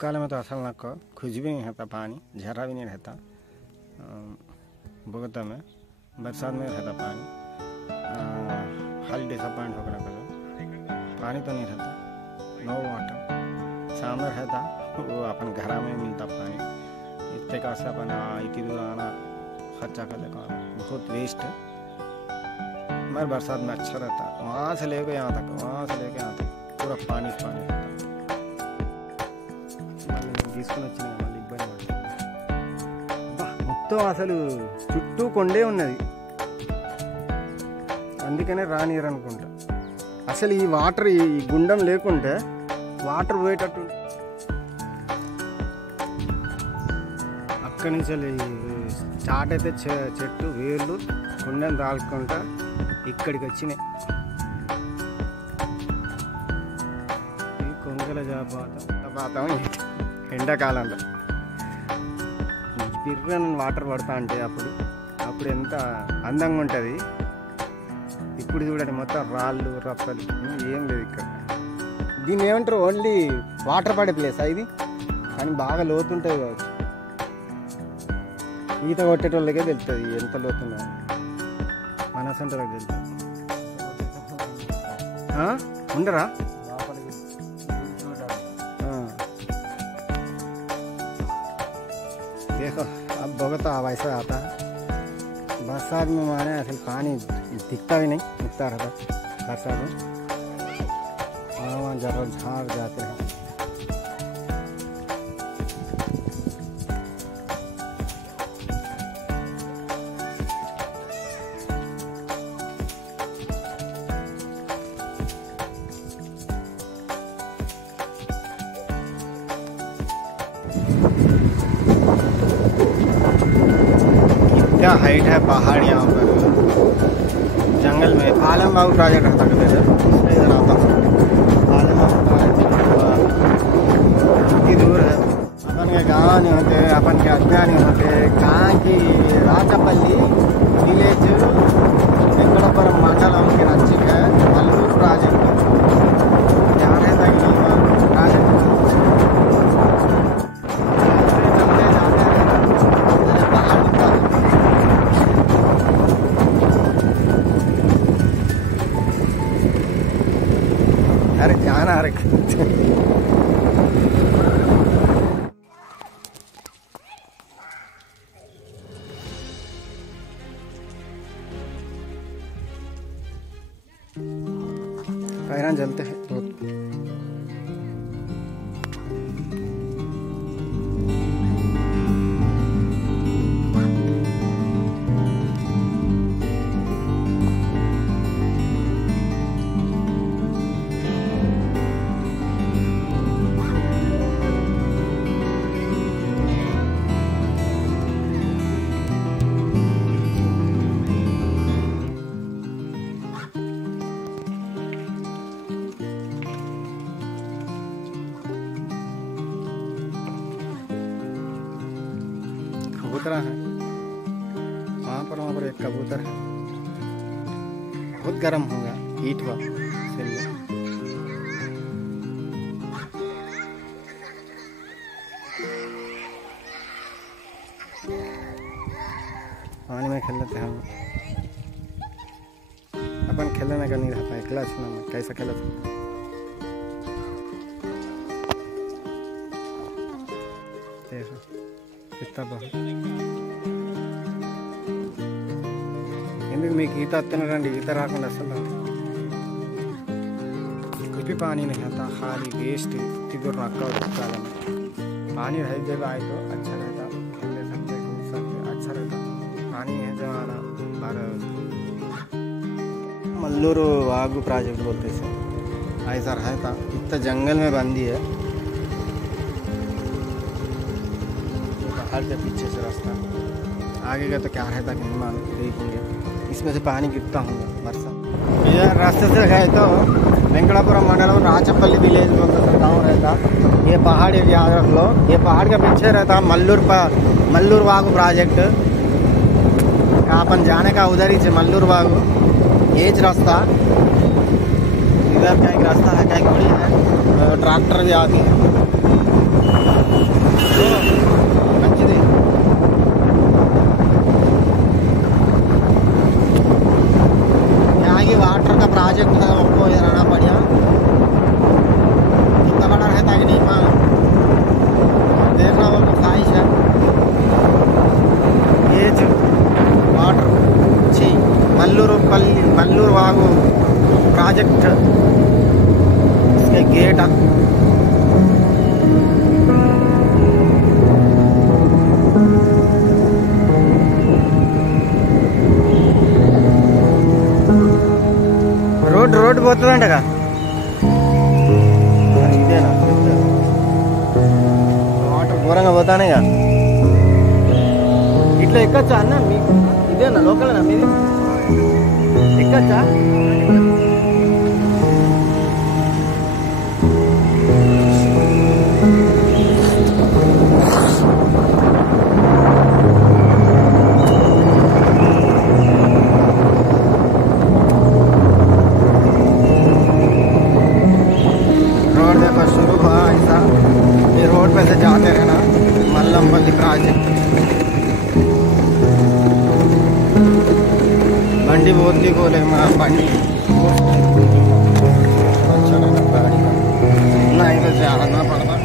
काल में तो असल ना को कुछ भी नहीं रहता, पानी झरा भी नहीं रहता। बोगता में बरसात में रहता पानी, खाली डिसअपॉइंट होकर पानी तो नहीं रहता, नो वाटर। सामने रहता वो अपन घर में मिलता पानी, इतने का से अपन इतनी दूर आना खर्चा कर लेगा, बहुत वेस्ट है। मगर बरसात में अच्छा रहता, वहाँ से लेके यहाँ तक, वहाँ से लेके यहाँ तक पूरा पानी पानी रहता। తీసుకుని వచ్చిన మళ్ళీ ఇబ్బంది పడుతుంది। మొత్తం అసలు చుట్టూ కొండే ఉన్నది, అందుకనే రానియరు అనుకుంటా। అసలు ఈ వాటర్ ఈ గుండం లేకుంటే వాటర్ పోయేటట్టు అక్కడి నుంచి స్టార్ట్ అయితే చెట్టు వేర్లు కొండను తాలుకుంటా ఇక్కడికి వచ్చినాయి। ఈ కొంగల జలపాతం ఎండాకాలంలో పిర్రని వాటర్ పడతా అంటే అప్పుడు ఎంత అందంగా ఉంటుంది। ఇప్పుడు చూడండి మొత్తం రాళ్ళు రప్పలు ఏం లేదు ఇక్కడ। దీన్ని ఏమంటారు, ఓన్లీ వాటర్ పడే ప్లేస్ ఇది, కానీ బాగా లోతుంటుంది కావచ్చు। ఈత కొట్టేటోళ్ళకే తెలుస్తుంది ఎంత లోతుందో, మనసంటోళ్ళకి తెలుస్తుంది। ఉండరా देखो अब भुगता वैसा आता है। बरसात में माने असल पानी दिखता भी नहीं, दिखता रहता बरसात में। वहाँ जरा झाड़ जाते हैं। क्या हाइट है पहाड़ यहाँ पर, जंगल में आलम बाबू प्रोजेक्ट रहता है इधर, इसलिए इधर आता हूँ। आलम बाबू प्रोजेक्ट कितनी दूर है, अपन के गाँव नहीं होते, अपन के अज्ञा नहीं होते। कहाँ की राचपल्ली विलेज वेंकटापुरम मंडलम के नजीक है मल्लूर प्रोजेक्ट। यहाँ रहता है प्रोजेक्ट अरे जाना अरे पैरान जलते हैं बहुत। कबूतर है वहाँ पर एक कबूतर है, बहुत गर्म होगा, हीट हुआ पानी में खेल लेते हैं। अपन खेलने का नहीं रहता है, अकेला छूना में कैसा खेला था। कितना बहुत ఎందుకు మీకు ఈత అత్తనరండి, ఈత రాకుండా అసలు कुछ भी पानी नहीं आता, खाली वेस्ट इधर रखा होता है। पानी रह जगह आए तो अच्छा रहता, खेल सकते घूम सकते अच्छा रहता। पानी है जमाना मल्लूर वागू प्रोजेक्ट बोलते हैं, ऐसा रहता। इतना जंगल में बंदी है, पहाड़ के पीछे से रास्ता, आगे का तो क्या रहता कि नहीं मालूम, देखेंगे। इसमें से पानी गिरता होगा बरसात। ये रास्ते से गए तो वेंकटापुरम मंडल राचपल्ली विलेज बोलते थे गाँव रहता। ये पहाड़ एरिया रख लो, ये पहाड़ के पीछे रहता मल्लूर वागू प्रोजेक्ट। अपन जाने का उधर ही से मल्लूर वागू, ये रास्ता इधर का एक रास्ता है, क्या बड़ी है, ट्रैक्टर भी आती है। మంచిది. यहाँ की वाटर का प्रोजेक्ट है, हमको ये रहना बढ़िया कितना बड़ा रहता है कि नहीं मालूम, देखना हमको ख्वाहिश है। ये जो वाटर ची मल्लूर वागू प्रोजेक्ट इसके गेट రోడ్ పోతుందంటగా ఇదేనా వాటర్ ఘోరంగా పోతానేగా. ఇట్లా ఎక్కచ్చా అన్న మీకు? ఇదేనా లోకల్నా మీది? ఎక్కచ్చా? रोड पे से जाते रहना मल्लमपल्ली प्रोजेक्ट। बंडी बहुत ही बोले बंडी अच्छा गाड़ी ना इधर से आना पड़ता।